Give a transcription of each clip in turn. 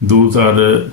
2000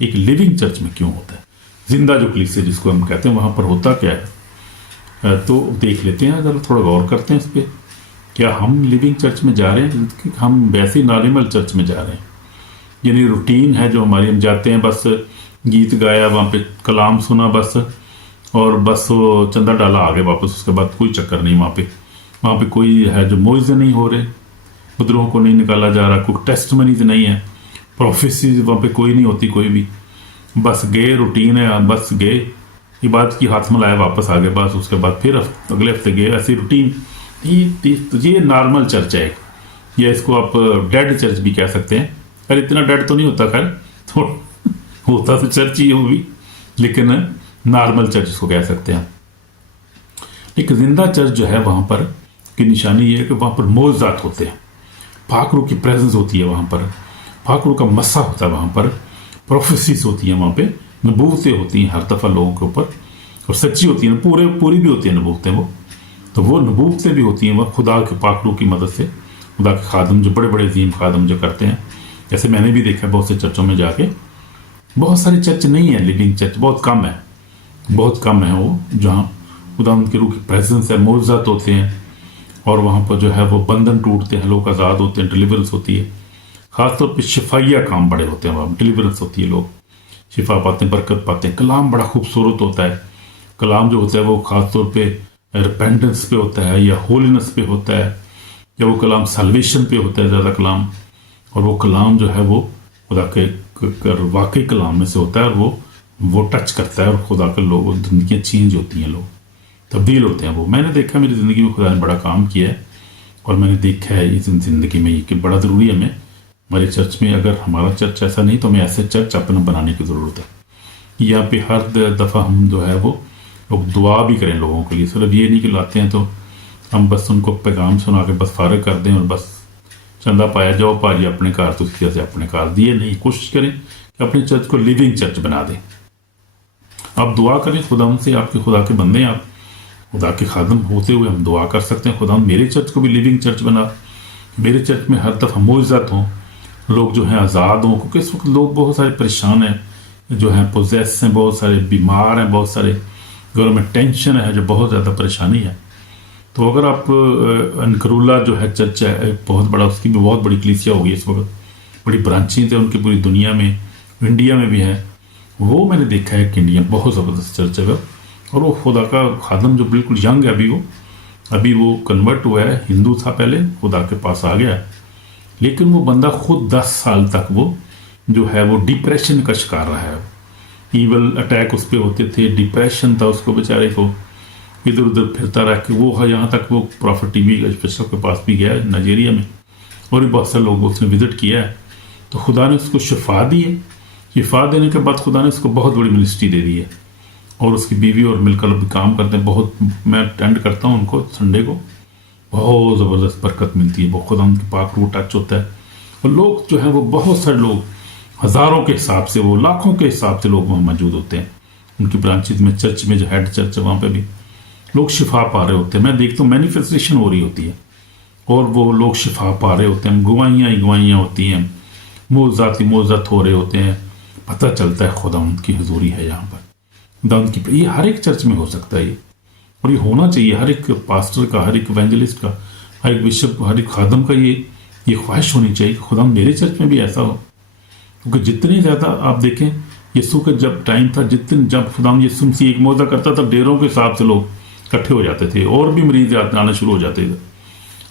ایک living church میں کیوں ہوتا ہے؟ زندہ جو کلیسیا جس کو ہم کہتے ہیں وہاں پر ہوتا کیا ہے؟ تو دیکھ لیتے ہیں، اگر تھوڑا غور کرتے ہیں اس پہ، کیا ہم لیونگ چرچ میں جا رہے ہیں کہ ہم ویسے نارمل چرچ میں جا رہے ہیں؟ یعنی روٹین ہے جو ہماری، ہم جاتے ہیں بس گیت گایا، وہاں پہ کلام سنا بس، اور بس وہ چندہ ڈالا آگے واپس، اس کے بعد کوئی چکر نہیں وہاں پہ کوئی ہے جو موعظے نہیں ہو رہے، بدروہوں کو نہیں نکالا جا رہا، کوئی ٹیسٹ منیز نہیں ہے، پروفیسیز وہاں پہ کوئی نہیں ہوتی کوئی بھی، بس گئے، روٹین ہے، بس گئے، عبادت کی، ہاتھ ملائے، واپس آگے، بس اس کے بعد پھر اگلے ہفتے گئے، ایسی روٹین۔ یہ نارمل چرچ ہے، یا اس کو آپ ڈیڈ چرچ بھی کہہ سکتے ہیں۔ خیر اتنا ڈیڈ تو نہیں ہوتا، خیر ہوتا تو چرچ ہی ہوگی، لیکن نارمل چرچ اس کو کہہ سکتے ہیں۔ ایک زندہ چرچ جو ہے وہاں پر کی نشانی یہ ہے کہ وہاں پر معجزات ہوتے ہیں، پاک روح کی پریزنس ہوتی ہے وہاں پر، پاک روح کا مسا ہوتا ہے وہاں پر، پروفیسیز ہوتی ہیں وہاں پہ، نبوتیں ہوتی ہیں ہر دفعہ لوگوں کے اوپر، اور سچی ہوتی ہیں، پوری بھی ہوتی ہیں نبوتیں، وہ نبوتیں بھی ہوتی ہیں وہ خدا کے پاک روح کی مدد سے، خدا کے خادم جو بڑے بڑے عظیم خادم جو کرتے ہیں، جیسے میں نے بھی دیکھا بہت سے چرچوں میں جا کے، بہت ساری چرچ نہیں ہے لیونگ چرچ، بہت کم ہے وہ جہاں خدا ان کی روح کی پریزنس ہے، معجزات ہوتے ہیں، اور وہاں پر جو ہے وہ بندھن ٹوٹتے ہیں، لوگ آزاد ہوتے ہیں، ڈیلیورنس ہوتی ہے، خاص طور پہ شفائیہ کام بڑے ہوتے ہیں، وہاں ڈیلیورنس ہوتی ہے، لوگ شفا پاتے ہیں، برکت پاتے ہیں، کلام بڑا خوبصورت ہوتا ہے، کلام جو ہوتا ہے وہ خاص طور پہ ریپینٹنس پہ ہوتا ہے، یا ہولینس پہ ہوتا ہے، یا وہ کلام سلویشن پہ ہوتا ہے زیادہ کلام، اور وہ کلام جو ہے وہ خدا کے واقعی کلام میں سے ہوتا ہے، اور وہ ٹچ کرتا ہے، اور خدا کے لوگ زندگیاں چینج ہوتی ہیں، لوگ تبدیل ہوتے ہیں۔ وہ میں نے دیکھا میری زندگی میں خدا نے بڑا کام کیا ہے، اور میں نے دیکھا ہے اس زندگی میں یہ کہ بڑا ضروری ہے ہمارے چرچ میں، اگر ہمارا چرچ ایسا نہیں تو ہمیں ایسے چرچ اپنا بنانے کی ضرورت ہے۔ یہاں پہ ہر دفعہ ہم جو ہے وہ لوگ دعا بھی کریں لوگوں کے لیے، صرف یہ نہیں کہ لاتے ہیں تو ہم بس ان کو پیغام سنا کے بس فارغ کر دیں، اور بس چندہ پایا جاؤ پاجی اپنے کار، تو اس سے اپنے کار دیے نہیں، کوشش کریں کہ اپنے چرچ کو لیونگ چرچ بنا دیں۔ آپ دعا کریں خدا ان سے، آپ کے خدا کے بندے ہیں، آپ خدا کے خادم ہوتے ہوئے ہم دعا کر سکتے ہیں، خدا میرے چرچ کو بھی لیونگ چرچ بنا، میرے چرچ میں ہر دفعہ معجزات ہوں، لوگ جو ہیں آزاد ہوں، کیونکہ اس وقت لوگ بہت سارے پریشان ہیں، جو ہیں پوزیس ہیں، بہت سارے بیمار ہیں، بہت سارے گھروں میں ٹینشن ہے، جو بہت زیادہ پریشانی ہے۔ تو اگر آپ انکرولہ جو ہے چرچ ہے بہت بڑا، اس کی بھی بہت بڑی کلیسیا ہوگی اس وقت، بڑی برانچیں ہیں ان کی پوری دنیا میں، انڈیا میں بھی ہے، وہ میں نے دیکھا ہے کہ انڈیا بہت زبردست چرچ ہے، اور وہ خدا کا خادم جو بالکل ینگ ہے، ابھی وہ کنورٹ ہوا ہے، ہندو تھا پہلے، خدا کے پاس آ گیا، لیکن وہ بندہ خود 10 سال تک وہ جو ہے وہ ڈپریشن کا شکار رہا ہے، ایول اٹیک اس پہ ہوتے تھے، ڈپریشن تھا اس کو بیچارے کو، ادھر ادھر پھرتا رہا کہ وہ یہاں تک وہ پروفٹ ٹی وی کے پاس بھی گیا نائجیریا میں، اور بھی بہت سے لوگ اس نے وزٹ کیا ہے، تو خدا نے اس کو شفا دی ہے، شفا دینے کے بعد خدا نے اس کو بہت بڑی منسٹری دے دی ہے، اور اس کی بیوی اور مل کر بھی کام کرتے ہیں، بہت میں اٹینڈ کرتا ہوں ان کو سنڈے کو، بہت زبردست برکت ملتی ہے، وہ خدا ان کے پاک روح ٹچ ہوتا ہے، اور لوگ جو ہیں وہ بہت سارے لوگ ہزاروں کے حساب سے، وہ لاکھوں کے حساب سے لوگ وہاں موجود ہوتے ہیں، ان کی برانچز میں، چرچ میں جو ہیڈ چرچ ہے وہاں پہ بھی لوگ شفا پا رہے ہوتے ہیں، میں دیکھتا ہوں مینیفیسٹیشن ہو رہی ہوتی ہے، اور وہ لوگ شفا پا رہے ہوتے ہیں، گوائیاں ہوتی ہیں، معجزات ہو رہے ہوتے ہیں، پتہ چلتا ہے خدا ان کی حضوری ہے یہاں پر، خدا ان کی، یہ ہر ایک چرچ میں ہو سکتا ہے یہ، اور یہ ہونا چاہیے ہر ایک پاسٹر کا، ہر ایک ایونجلسٹ کا، ہر ایک بشپ، ہر ایک خادم کا یہ خواہش ہونی چاہیے کہ خدا میرے چرچ میں بھی ایسا ہو، کیونکہ جتنے زیادہ آپ دیکھیں یسوع کا جب ٹائم تھا، جب خدا یسوع مسیح ایک معجزہ کرتا تھا، ڈیروں کے حساب سے لوگ اکٹھے ہو جاتے تھے، اور بھی مریض آنا شروع ہو جاتے تھے۔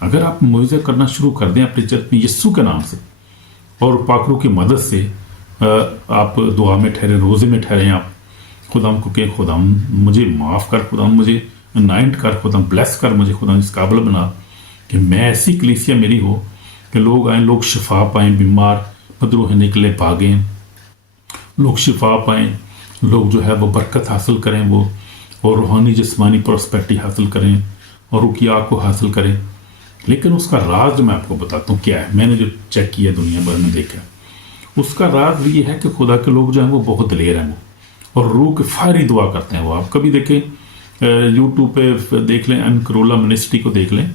اگر آپ معجزہ کرنا شروع کر دیں اپنے چرچ میں یسوع کے نام سے، اور پاک روح کی مدد سے آپ دعا میں ٹھہریں، روزے میں ٹھہریں، آپ خدا کو کہ خدا مجھے معاف کر، خدا مجھے انائنٹ کر، خدا بلیس کر، مجھے خدا اس قابل بنا کہ میں ایسی کلیسیا میری ہو کہ لوگ آئیں، لوگ شفا پائیں، بیمار بدروح نکلے بھاگیں، لوگ شفا پائیں، لوگ جو ہے وہ برکت حاصل کریں، وہ اور روحانی جسمانی پراسپیکٹی حاصل کریں، اور روح کی آگ کو حاصل کریں۔ لیکن اس کا راز جو میں آپ کو بتاتا ہوں کیا ہے، میں نے جو چیک کیا دنیا بھر میں دیکھا، اس کا راز یہ ہے کہ خدا کے لوگ جو ہیں وہ بہت دلیر ہیں، وہ اور روح کی فائری دعا کرتے ہیں۔ وہ آپ کبھی دیکھیں، یوٹیوب پہ دیکھ لیں، انکرولا منسٹری کو دیکھ لیں،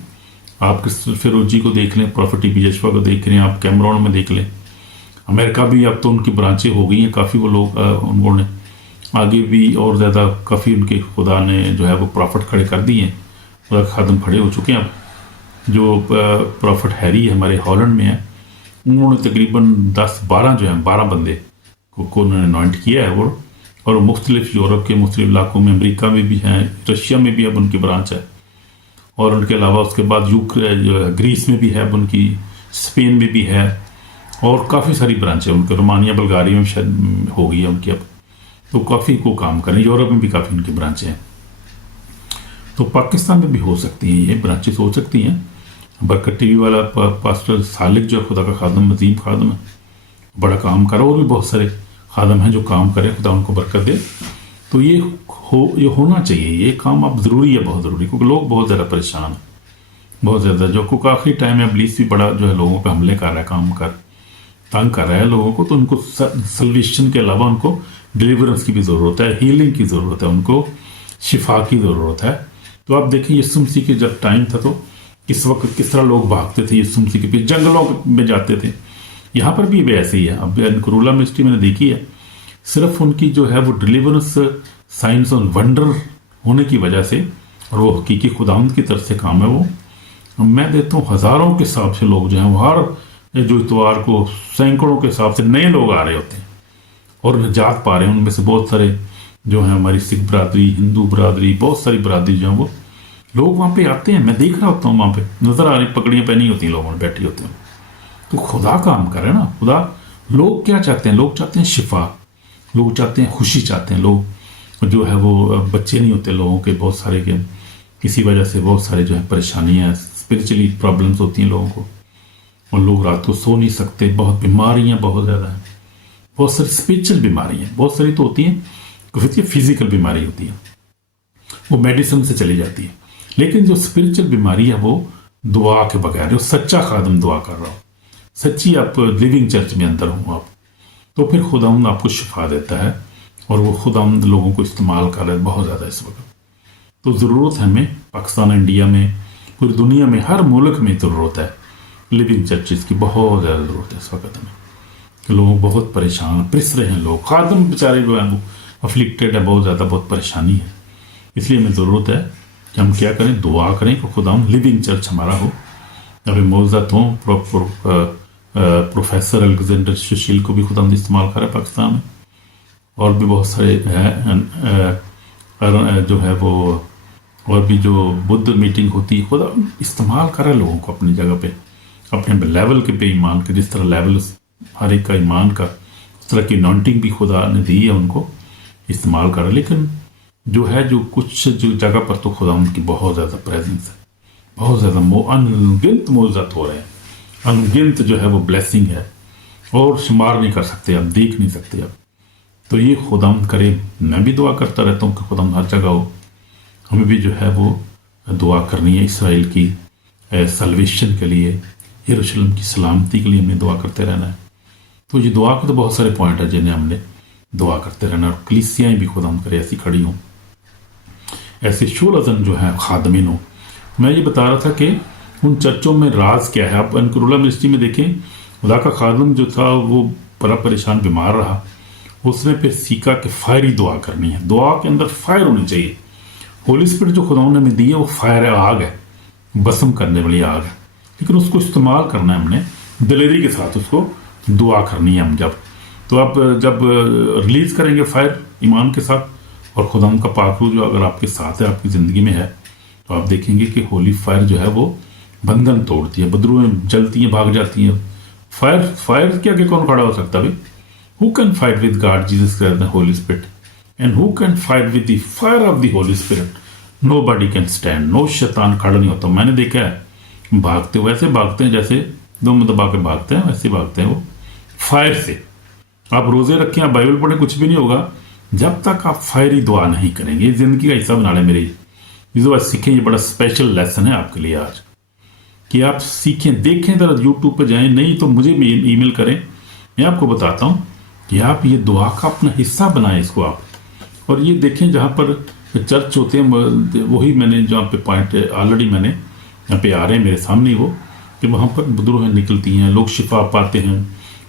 آپ فیروز جی کو دیکھ لیں، پروفٹ ٹی بی جشوا کو دیکھ لیں، آپ کیمرون میں دیکھ لیں، امریکہ بھی اب تو ان کی برانچیں ہو گئی ہیں کافی، وہ لوگ انہوں نے آگے بھی اور زیادہ کافی ان کے خدا نے جو ہے وہ پرافٹ کھڑے کر دیے ہیں، خدا کے خادم کھڑے ہو چکے ہیں اب۔ جو پرافٹ ہیری ہے ہمارے ہالینڈ میں ہے، انہوں نے تقریباً 10-12 جو ہیں 12 بندے کو انہوں نے انوائنٹ کیا ہے وہ، اور مختلف یورپ کے مختلف علاقوں میں، امریکہ میں بھی ہیں، رشیا میں بھی اب ان کی برانچ ہے، اور ان کے علاوہ اس کے بعد گریس میں بھی ہے اب ان کی، اسپین میں بھی ہے، اور کافی ساری برانچیں ان کے، رومانیہ بلغاریہ میں شاید ہو گئی ہے ان کی اب، تو کافی کو کام کریں، یورپ میں بھی کافی ان کی برانچیں ہیں، تو پاکستان میں بھی ہو سکتی ہیں یہ برانچز ہو سکتی ہیں۔ برکت ٹی وی والا پاسٹر سالک جو ہے خدا کا خادم، عظیم خادم ہے، بڑا کام کرا، اور بھی بہت سارے خادم ہیں جو کام کرے، خدا ان کو برکت دے۔ تو یہ ہونا چاہیے، یہ کام اب ضروری ہے، بہت ضروری، کیونکہ لوگ بہت زیادہ پریشان ہیں، بہت زیادہ، جو کیونکہ آخری ٹائم میں ابلیس بھی بڑا جو ہے لوگوں پہ حملے کر رہا ہے، کام تنگ کر رہا ہے لوگوں کو، تو ان کو سلویشن کے علاوہ ان کو ڈیلیورنس کی بھی ضرورت ہے، ہیلنگ کی ضرورت ہے، ان کو شفا کی ضرورت ہے۔ تو آپ دیکھیں یسوع مسیح کے جب ٹائم تھا تو کس وقت کس طرح لوگ بھاگتے تھے یسوع مسیح کے پیچھے، جنگلوں میں جاتے تھے، یہاں پر بھی ایسے ہی ہے۔ اب کرولہ مسٹری میں نے دیکھی ہے، صرف ان کی جو ہے وہ ڈیلیورنس سائنس اور ونڈر ہونے کی وجہ سے، اور وہ حقیقی خداوند کی طرف سے کام ہے، وہ میں دیتا ہوں ہزاروں کے حساب سے لوگ جو ہیں وہ ہر جو اتوار کو سینکڑوں کے حساب سے نئے لوگ آ رہے ہوتے ہیں اور نجات پا رہے ہیں۔ ان میں سے بہت سارے جو ہیں ہماری سکھ برادری، ہندو برادری، بہت ساری برادری جو ہیں وہ لوگ وہاں پہ آتے ہیں، میں دیکھ رہا ہوتا ہوں وہاں پہ نظر آ رہی پگڑیاں پہنی ہوتی ہیں، لوگوں نے بیٹھی ہوتے ہیں، تو خدا کام کر رہے ہیں نا، خدا۔ لوگ کیا چاہتے ہیں؟ لوگ چاہتے ہیں شفا، لوگ چاہتے ہیں خوشی، چاہتے ہیں لوگ جو ہے وہ بچے نہیں ہوتے لوگوں کے، بہت سارے کے کسی وجہ سے بہت سارے جو ہے پریشانیاں، اسپرچولی پرابلمس ہوتی ہیں لوگوں کو، اور لوگ رات کو سو نہیں سکتے، بہت بیماریاں بہت زیادہ ہیں، بہت ساری اسپرچل بیماری ہیں، بہت ساری تو ہوتی ہیں فزیکل بیماری ہوتی ہے، وہ میڈیسن سے چلی جاتی ہے، لیکن جو اسپرچل بیماری ہے وہ دعا کے بغیر، جو سچا خادم دعا کر رہا ہو، سچی آپ لیونگ چرچ میں اندر ہوں آپ، تو پھر خداوند آپ کو شفا دیتا ہے، اور وہ خداوند لوگوں کو استعمال کر رہا ہے بہت زیادہ اس وقت۔ تو ضرورت ہے ہمیں پاکستان، انڈیا میں، پوری دنیا میں، ہر ملک میں ضرورت ہے لیونگ چرچز کی، بہت زیادہ ضرورت ہے اس وقت ہمیں، کہ لوگ بہت پریشان پرس رہے ہیں، لوگ خادم بیچارے جو ہیں وہ افلیکٹیڈ ہے، بہت زیادہ، بہت پریشانی ہے۔ اس لیے ہمیں ضرورت ہے کہ ہم کیا کریں؟ دعا کریں کہ خداوند لیونگ چرچ ہمارا ہو۔ ابھی موعظت ہوں، پروفیسر الیگزینڈر سشیل کو بھی خداوند استعمال کرے پاکستان میں، اور بھی بہت سارے ہیں جو ہے وہ، اور بھی جو بدھ میٹنگ ہوتی ہے، خدا استعمال کرے لوگوں کو اپنی جگہ پہ، اپنے لیول کے پہ ایمان کے، جس طرح لیول ہر ایک کا ایمان کا، اس طرح کی اناؤنٹنگ بھی خدا نے دی ہے، ان کو استعمال کرے۔ لیکن جو ہے جو کچھ جو جگہ پر تو خدا ان کی بہت زیادہ پریزنس ہے، بہت زیادہ انگنت معجزات ہو رہے ہیں، انگنت جو ہے وہ بلیسنگ ہے، اور شمار نہیں کر سکتے، اب دیکھ نہیں سکتے اب۔ تو یہ خداوند کرے، میں بھی دعا کرتا رہتا ہوں کہ خداوند ہر جگہ ہو، ہمیں بھی جو ہے وہ دعا کرنی ہے اسرائیل کی سلویشن کے لیے، یروشلم کی سلامتی کے لیے ہمیں دعا کرتے رہنا ہے۔ تو یہ دعا کے تو بہت سارے پوائنٹ ہیں جنہیں ہم نے دعا کرتے رہنا، اور کلیسیاں بھی خداوند کرے ایسی کھڑی ہوں، ایسے شعلہ جو ہیں خادمین ہوں۔ میں یہ بتا رہا تھا کہ ان چرچوں میں راز کیا ہے۔ آپ انکرولہ منسٹری میں دیکھیں، خدا کا خادم جو تھا وہ بڑا پریشان بیمار رہا، اس نے پھر سیکھا کہ فائری دعا کرنی ہے، دعا کے اندر فائر ہونی چاہیے۔ ہولی اسپرٹ جو خداوند نے ہمیں دی ہے وہ فائر ہے، آگ ہے، بسم کرنے والی آگ ہے، لیکن اس کو استعمال کرنا ہے ہم نے دلیری کے ساتھ، اس کو دعا کرنی ہے ہم جب، تو آپ جب ریلیز کریں گے فائر ایمان کے ساتھ، اور خداوند کا پاک روح جو اگر آپ کے ساتھ ہے، آپ کی زندگی میں ہے، تو آپ دیکھیں گے کہ ہولی فائر جو ہے وہ بندھن توڑتی ہے، بدروہیں جلتی ہیں، بھاگ جاتی ہیں۔ فائر کے آگے کون کھڑا ہو سکتا ہے؟ Who can fight with God, Jesus Christ, the Holy Spirit? And who can fight with the fire of the Holy Spirit? Nobody can stand. No شیطان کھڑا نہیں ہوتا۔ میں نے دیکھا ہے بھاگتے ویسے بھاگتے ہیں جیسے دم دبا کے بھاگتے ہیں، ویسے بھاگتے ہیں وہ فائر سے۔ آپ روزے رکھیں، آپ بائبل پڑھیں، کچھ بھی نہیں ہوگا جب تک آپ فائری دعا نہیں کریں گے۔ یہ زندگی کا حصہ بنا لیں میری، یہ جو سیکھیں، یہ بڑا اسپیشل لیسن ہے آپ کے لیے آج، کہ آپ سیکھیں، دیکھیں، ذرا یوٹیوب پہ جائیں، نہیں تو مجھے بھی ای میل کریں، میں آپ کو بتاتا ہوں کہ آپ یہ دعا کا اپنا حصہ بنائیں اس کو آپ۔ اور یہ دیکھیں جہاں پر چرچ ہوتے ہیں، وہی میں نے جہاں پہ پوائنٹ آلریڈی میں نے یہاں پہ آ رہے ہیں میرے سامنے، وہ کہ وہاں پر بدروہیں نکلتی ہیں، لوگ شفا پاتے ہیں،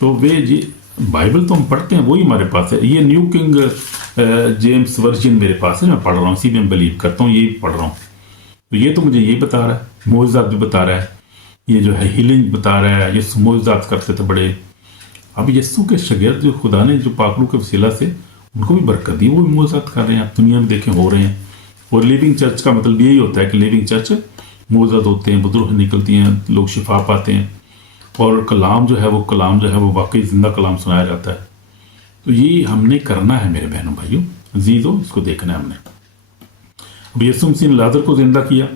تو یہ بائبل تو ہم پڑھتے ہیں, وہی ہمارے پاس ہے. یہ نیو کنگ جیمس ورژن میرے پاس ہے, میں پڑھ رہا ہوں, اسی میں بلیو کرتا ہوں, یہی پڑھ رہا ہوں. تو یہ تو مجھے یہی بتا رہا ہے, معجزات بھی بتا رہا ہے, یہ جو ہے ہیلنگ بتا رہا ہے, یہ معجزات کرتے تھے بڑے. اب یسوع کے شاگرد جو خدا نے جو پاکلو کے وسیلہ سے ان کو بھی برکت دی, وہ بھی معجزات کر رہے ہیں. آپ دنیا میں دیکھیں ہو رہے ہیں. اور لیونگ چرچ کا مطلب یہی ہوتا ہے کہ لیونگ چرچ معجزات ہوتے ہیں, بدروح نکلتی ہیں, لوگ شفا پاتے ہیں, اور کلام جو ہے وہ واقعی زندہ کلام سنایا جاتا ہے. تو یہ ہم نے کرنا ہے میرے بہنوں بھائیوں عزیزوں, اس کو دیکھنا ہے ہم نے. اب یسوع مسیح نے لازر کو زندہ کیا,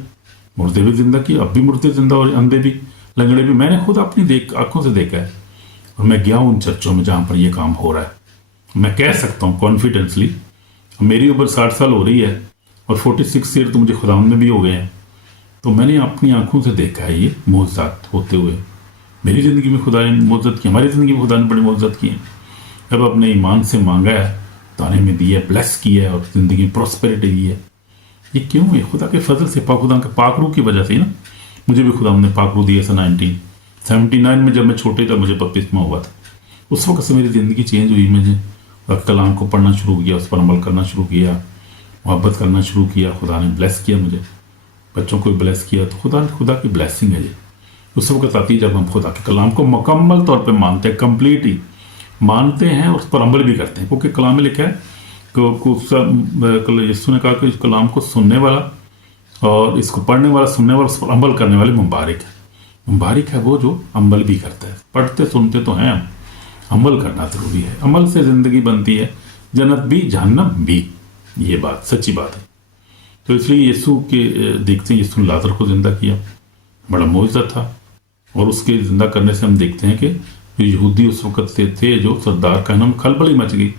مردے بھی زندہ کیا, اب بھی مردے زندہ اور اندھے بھی, لنگڑے بھی. میں نے خود اپنی آنکھوں سے دیکھا ہے, اور میں گیا ہوں ان چرچوں میں جہاں پر یہ کام ہو رہا ہے. میں کہہ سکتا ہوں کانفیڈنسلی, میری عمر 60 سال ہو رہی ہے اور 46 ایئر تو مجھے خداوند میں بھی ہو گئے ہیں. تو میں نے اپنی آنکھوں سے دیکھا ہے یہ معجزات ہوتے ہوئے. میری زندگی میں خدا نے معجزت کی, ہماری زندگی میں خدا نے بڑی معجزت کی ہیں. جب اپنے ایمان سے مانگا ہے تو آنے میں دیا ہے, بلیس کیا ہے, اور زندگی میں پراسپیرٹی دی ہے. یہ کیوں ہے؟ خدا کے فضل سے, خدا کے پاک روح کی وجہ سے نا. مجھے بھی خدا نے پاک روح دیا تھا 1979 میں, جب میں چھوٹے تھا مجھے بپتسمہ ہوا تھا. اس وقت سے میری زندگی چینج ہوئی. مجھے کلام کو پڑھنا شروع کیا, اس پر عمل کرنا شروع کیا, محبت کرنا شروع کیا. خدا نے بلیس کیا مجھے, بچوں کو بھی بلیس کیا. تو خدا کی بلیسنگ ہے یہ. اس وقت آتی ہے جب ہم خدا کے کلام کو مکمل طور پہ مانتے ہیں, کمپلیٹ ہی مانتے ہیں, اور اس پر عمل بھی کرتے ہیں. کیونکہ کلام میں لکھا ہے کہ یسوع نے کہا کہ اس کلام کو سننے والا اور اس کو پڑھنے والا, سننے والا, اس پر عمل کرنے والے مبارک ہے. مبارک ہے وہ جو عمل بھی کرتا ہے. پڑھتے سنتے تو ہیں ہم, عمل کرنا ضروری ہے. عمل سے زندگی بنتی ہے, جنت بھی جہنم بھی. یہ بات سچی بات ہے. تو اس لیے یسوع کے دیکھتے ہیں, یسوع نے لازر کو زندہ کیا, بڑا معجزہ تھا. اور اس کے زندہ کرنے سے ہم دیکھتے ہیں کہ جو یہودی اس وقت سے تھے, جو سردار کا نام, کھلبلی مچ گئی,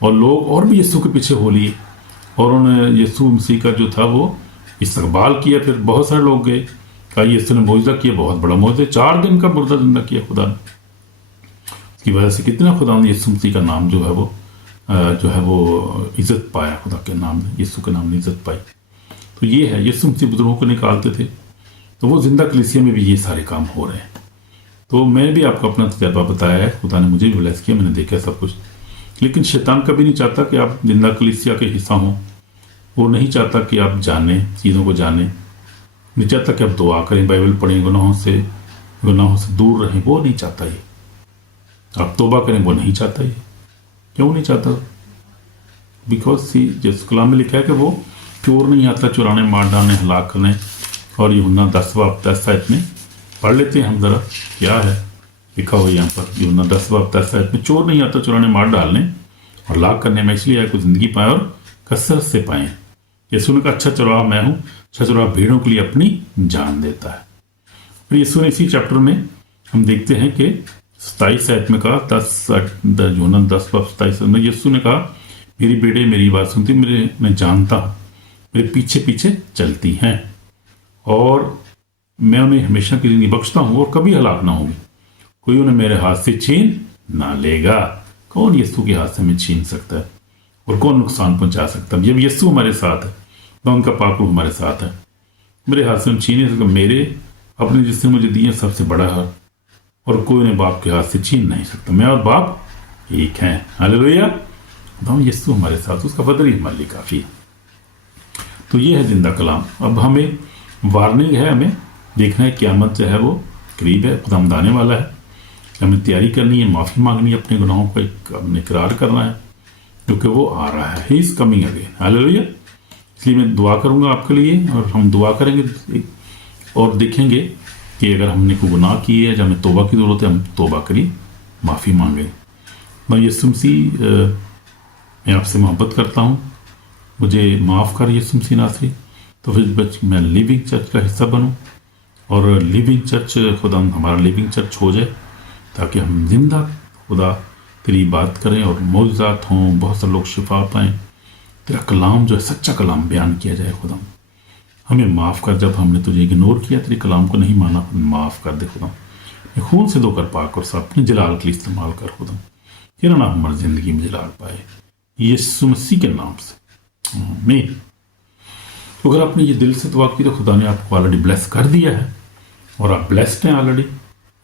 اور لوگ اور بھی یسوع کے پیچھے ہو لیے, اور انہوں نے یسوع مسیح کا جو تھا وہ استقبال کیا. پھر بہت سارے لوگ گئے, کہا یسوع نے معجزہ کیا, بہت بڑا معجزہ, 4 دن کا مردہ زندہ کیا خدا نے. اس کی وجہ سے کتنا خدا نے یسوع مسیح کا نام جو ہے وہ عزت پایا. خدا کے نام نے, یسوع کے نام نے عزت پائی. تو یہ ہے, یسوع مسیح بدروہوں کو نکالتے تھے, تو وہ زندہ کلیسیا میں بھی یہ سارے کام ہو رہے ہیں. تو میں بھی آپ کو اپنا تجربہ بتایا ہے, خدا نے مجھے بھی بلیس کیا, میں نے دیکھا سب کچھ. لیکن شیطان کبھی نہیں چاہتا کہ آپ زندہ کلیسیا کے حصہ ہوں. وہ نہیں چاہتا کہ آپ جانیں, چیزوں کو جانیں. نہیں چاہتا کہ آپ دعا کریں, بائبل پڑھیں, گناہوں سے دور رہیں. وہ نہیں چاہتا یہ. آپ توبہ کریں, وہ نہیں چاہتا یہ. کیوں نہیں چاہتا؟ بیکاز جس کلام میں لکھا ہے کہ وہ چور نہیں آتا چرانے, مار ڈالنے, ہلاک کرنے. اور یوحنا 10 آیت میں پڑھ لیتے ہیں ہم ذرا, کیا ہے لکھا ہو یہاں پر. یوحنا 10 آیت میں, چور نہیں آتا چرانے, مار ڈالنے اور ہلاک کرنے میں, اس لیے آئے کو زندگی پائیں اور کثرت سے پائیں. یسوع نے کہا اچھا چرواہا میں ہوں, اچھا چرواہا بھیڑوں کے لیے اپنی جان دیتا ہے. پھر یسوع نے اسی چیپٹر میں ہم دیکھتے ہیں کہ 27 آیت میں کہا, یوحنا 10:27 میں یسوع نے کہا میری بیٹے میری بات سنتی, میں جانتا ہوں, میرے پیچھے پیچھے چلتی ہیں, اور میں انہیں ہمیشہ کی زندگی بخشتا ہوں, اور کبھی ہلاک نہ ہوں گی. کوئی انہیں میرے ہاتھ سے چھین نہ لے گا. کون یسوع کے ہاتھ سے ہمیں چھین سکتا ہے, اور کون نقصان پہنچا سکتا ہے؟ جب یسوع ہمارے ساتھ ہے, تو ان کا پاک روح ہمارے ساتھ ہے. میرے ہاتھ سے چھین نہیں سکتا. میرے اپنے جس نے مجھے دیے سب سے بڑا ہے, اور کوئی انہیں باپ کے ہاتھ سے چھین نہیں سکتا. میں اور باپ ایک ہیں. ہاللیلویا. یسوع ہمارے ساتھ, اس کا فضل ہی ہمارے لیے کافی ہے. تو یہ ہے زندہ کلام. اب ہمیں وارننگ ہے, ہمیں دیکھنا ہے قیامت جو ہے وہ قریب ہے, خداوند آنے والا ہے. ہمیں تیاری کرنی ہے, معافی مانگنی ہے, اپنے گناہوں کا اپنے اقرار کرنا ہے, کیونکہ وہ آ رہا ہے. ہی از کمنگ اگین. ہاللیلویا. اس لیے میں دعا کروں گا آپ کے لیے, اور ہم دعا کریں گے اور دیکھیں گے کہ اگر ہم نے کوئی گناہ کی ہے, جب ہمیں توبہ کی ضرورت ہے, ہم توبہ کریں, معافی مانگیں. میں یسوع مسیح, میں آپ سے محبت کرتا ہوں, مجھے معاف کر یسوع مسیح ناصری. تو پھر میں لیونگ چرچ کا حصہ بنوں, اور لیونگ چرچ خدا ہمارا لیونگ چرچ ہو جائے, تاکہ ہم زندہ خدا تیری بات کریں, اور معجزات ہوں, بہت سے لوگ شفا پائیں. تیرا کلام جو ہے سچا کلام بیان کیا جائے. خدا ہمیں معاف کر, جب ہم نے تجھے اگنور کیا, تیرے کلام کو نہیں مانا, معاف کر دے. خدا خون سے دھو کر پاک اور صاف, اپنے جلال کے لیے استعمال کر. خدا تیرا نام ہماری زندگی میں جلال پائے, یسوع مسیح کے نام سے, آمین. تو اگر آپ نے یہ دل سے دعا کی, تو خدا نے آپ کو آلریڈی بلیس کر دیا ہے, اور آپ بلیسڈ ہیں آلریڈی.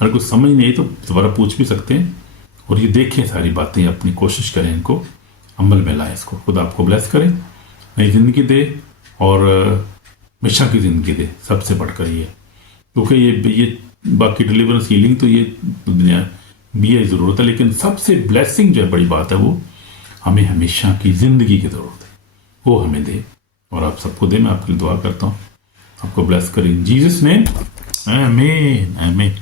اگر کچھ سمجھ نہیں تو دوبارہ پوچھ بھی سکتے ہیں. اور یہ دیکھیں ساری باتیں, اپنی کوشش کریں, ان کو عمل میں لائیں. اس کو خدا آپ کو بلیس کریں, نئی زندگی دے, اور ہمیشہ کی زندگی دے, سب سے بڑھ کر یہ, کیونکہ یہ باقی ڈیلیورنس ہیلنگ تو یہ دنیا بھی ہے ضرورت ہے, لیکن سب سے بلیسنگ جو ہے بڑی بات ہے وہ ہمیں ہمیشہ کی زندگی کی ضرورت ہے, وہ ہمیں دے, اور آپ سب کو دے. میں آپ کے لیے دعا کرتا ہوں, آپ کو بلیس کریں, جیسس نیم, آمین آمین.